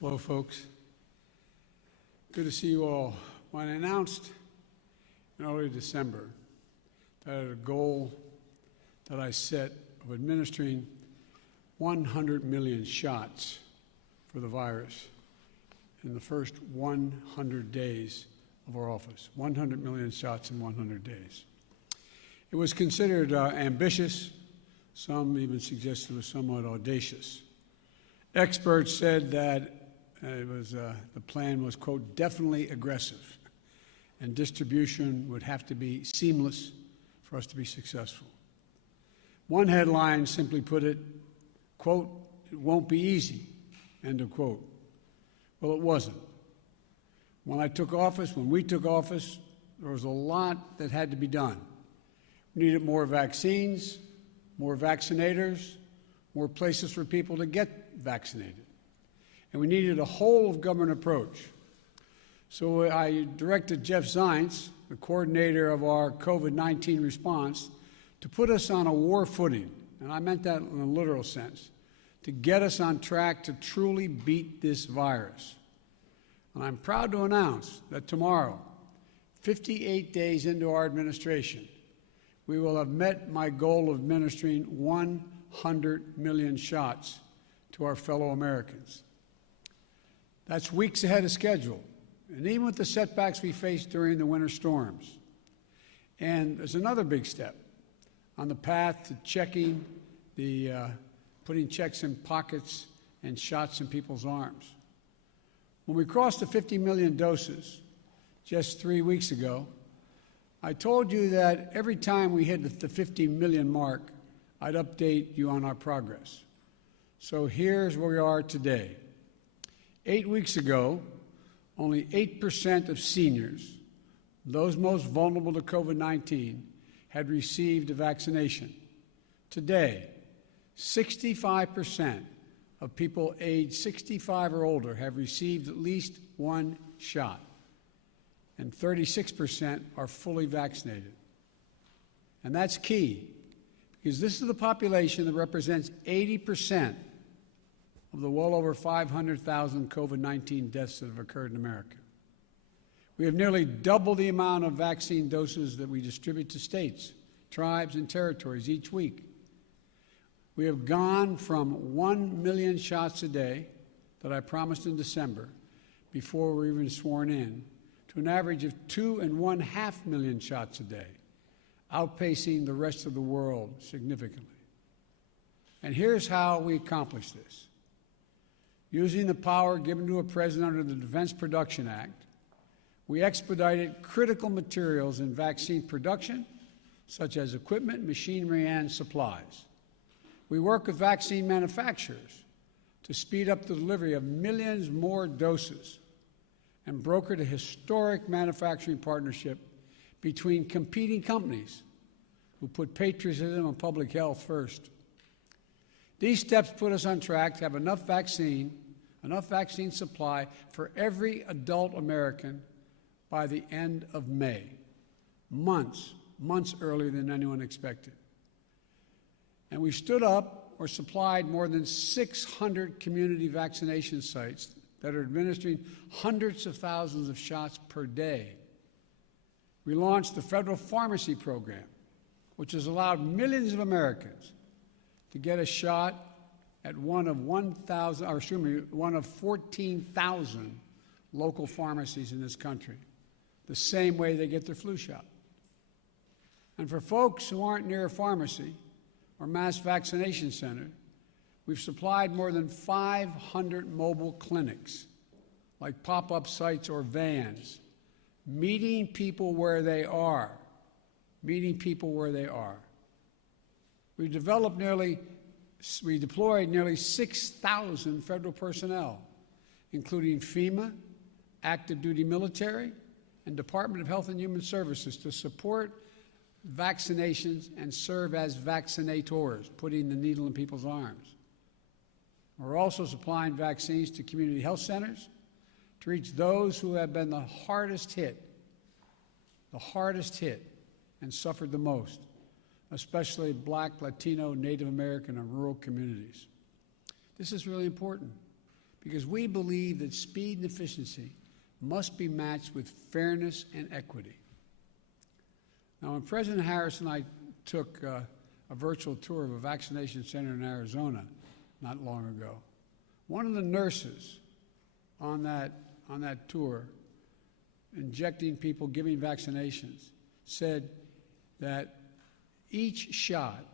Hello, folks. Good to see you all. When I announced in early December that I had a goal that I set of administering 100 million shots for the virus in the first 100 days of our office, 100 million shots in 100 days. It was considered ambitious. Some even suggested it was somewhat audacious. Experts said that the plan was, quote, definitely aggressive, and distribution would have to be seamless for us to be successful. One headline simply put it, quote, it won't be easy, end of quote. Well, it wasn't. When we took office, there was a lot that had to be done. We needed more vaccines, more vaccinators, more places for people to get vaccinated. And we needed a whole-of-government approach. So I directed Jeff Zients, the coordinator of our COVID-19 response, to put us on a war footing, and I meant that in a literal sense, to get us on track to truly beat this virus. And I'm proud to announce that tomorrow, 58 days into our administration, we will have met my goal of administering 100 million shots to our fellow Americans. That's weeks ahead of schedule, and even with the setbacks we faced during the winter storms. And there's another big step on the path to checking putting checks in pockets and shots in people's arms. When we crossed the 50 million doses just 3 weeks ago, I told you that every time we hit the 50 million mark, I'd update you on our progress. So here's where we are today. 8 weeks ago, only 8% of seniors, those most vulnerable to COVID-19, had received a vaccination. Today, 65% of people aged 65 or older have received at least one shot, and 36% are fully vaccinated. And that's key, because this is the population that represents 80% of the well over 500,000 COVID-19 deaths that have occurred in America. We have nearly double the amount of vaccine doses that we distribute to states, tribes, and territories each week. We have gone from 1 million shots a day that I promised in December before we were even sworn in to an average of 2.5 million shots a day, outpacing the rest of the world significantly. And here's how we accomplished this. Using the power given to a president under the Defense Production Act, we expedited critical materials in vaccine production, such as equipment, machinery, and supplies. We work with vaccine manufacturers to speed up the delivery of millions more doses and brokered a historic manufacturing partnership between competing companies who put patriotism and public health first. These steps put us on track to have enough vaccine supply for every adult American by the end of May, months earlier than anyone expected. And we stood up or supplied more than 600 community vaccination sites that are administering hundreds of thousands of shots per day. We launched the federal pharmacy program, which has allowed millions of Americans to get a shot at one of 14,000 local pharmacies in this country, the same way they get their flu shot. And for folks who aren't near a pharmacy or mass vaccination center, we've supplied more than 500 mobile clinics, like pop-up sites or vans, meeting people where they are. We deployed nearly 6,000 federal personnel, including FEMA, active duty military, and Department of Health and Human Services to support vaccinations and serve as vaccinators, putting the needle in people's arms. We're also supplying vaccines to community health centers to reach those who have been the hardest hit and suffered the most, especially Black, Latino, Native American, and rural communities. This is really important because we believe that speed and efficiency must be matched with fairness and equity. Now, when President Harris and I took a virtual tour of a vaccination center in Arizona not long ago, one of the nurses on that tour, injecting people, giving vaccinations, said that each shot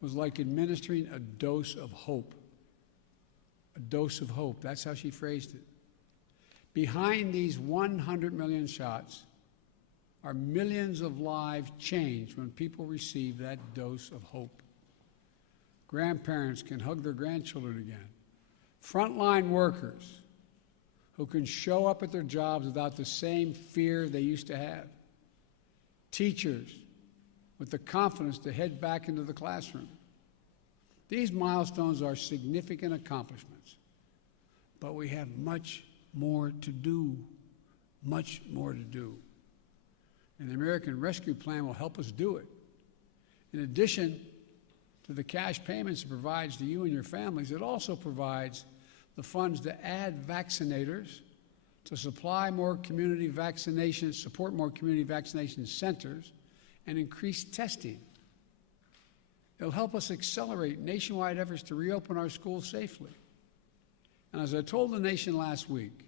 was like administering a dose of hope. A dose of hope. That's how she phrased it. Behind these 100 million shots are millions of lives changed when people receive that dose of hope. Grandparents can hug their grandchildren again. Frontline workers who can show up at their jobs without the same fear they used to have. Teachers with the confidence to head back into the classroom. These milestones are significant accomplishments, but we have much more to do, much more to do. And the American Rescue Plan will help us do it. In addition to the cash payments it provides to you and your families, it also provides the funds to add vaccinators, to supply more community vaccinations, support more community vaccination centers, and increase testing. It'll help us accelerate nationwide efforts to reopen our schools safely. And as I told the nation last week,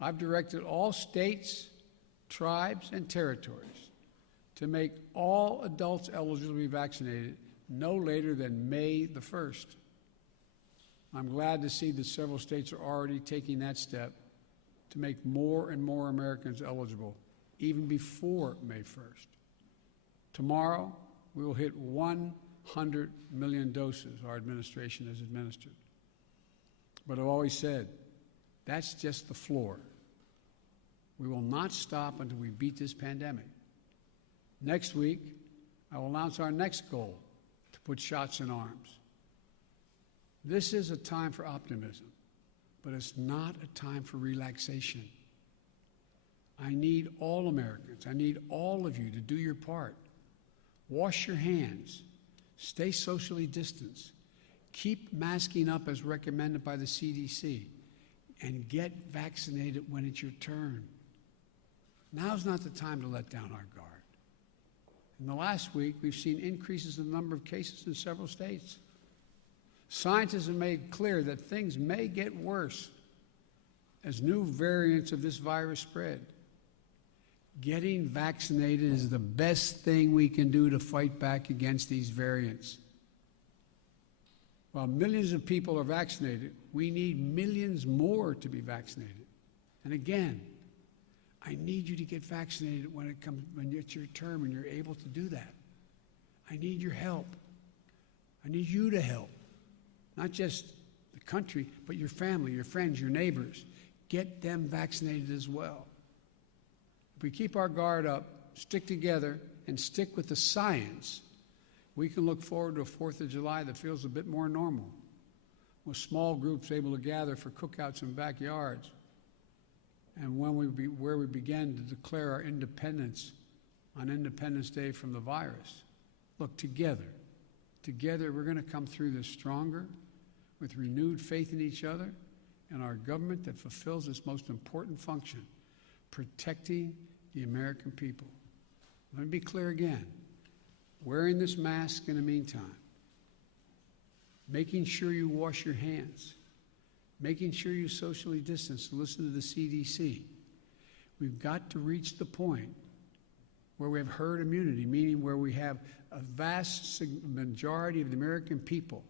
I've directed all states, tribes, and territories to make all adults eligible to be vaccinated no later than May the 1st. I'm glad to see that several states are already taking that step to make more and more Americans eligible, even before May 1st. Tomorrow, we will hit 100 million doses our administration has administered. But I've always said, that's just the floor. We will not stop until we beat this pandemic. Next week, I will announce our next goal to put shots in arms. This is a time for optimism, but it's not a time for relaxation. I need all Americans, I need all of you to do your part. Wash your hands, stay socially distanced, keep masking up as recommended by the CDC, and get vaccinated when it's your turn. Now's not the time to let down our guard. In the last week, we've seen increases in the number of cases in several states. Scientists have made clear that things may get worse as new variants of this virus spread. Getting vaccinated is the best thing we can do to fight back against these variants. While millions of people are vaccinated, we need millions more to be vaccinated. And again, I need you to get vaccinated when it's your term and you're able to do that. I need your help. I need you to help. Not just the country, but your family, your friends, your neighbors. Get them vaccinated as well. If we keep our guard up, stick together, and stick with the science, we can look forward to a 4th of July that feels a bit more normal, with small groups able to gather for cookouts in backyards, and where we begin to declare our independence on Independence Day from the virus. Look, together we're going to come through this stronger, with renewed faith in each other and our government that fulfills its most important function, protecting the American people. Let me be clear again. Wearing this mask in the meantime, making sure you wash your hands, making sure you socially distance, listen to the CDC. We've got to reach the point where we have herd immunity, meaning where we have a vast majority of the American people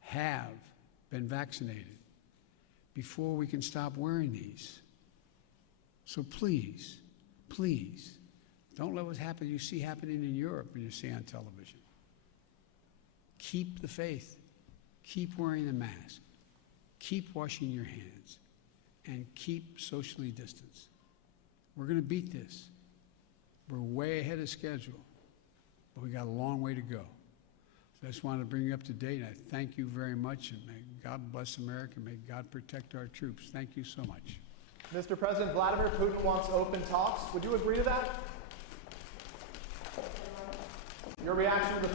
have been vaccinated before we can stop wearing these. So please, please, don't let what you see happening in Europe and you see on television. Keep the faith. Keep wearing the mask. Keep washing your hands. And keep socially distanced. We're going to beat this. We're way ahead of schedule, but we got a long way to go. So I just wanted to bring you up to date. I thank you very much, and may God bless America. May God protect our troops. Thank you so much. Mr. President, Vladimir Putin wants open talks. Would you agree to that? Your reaction to the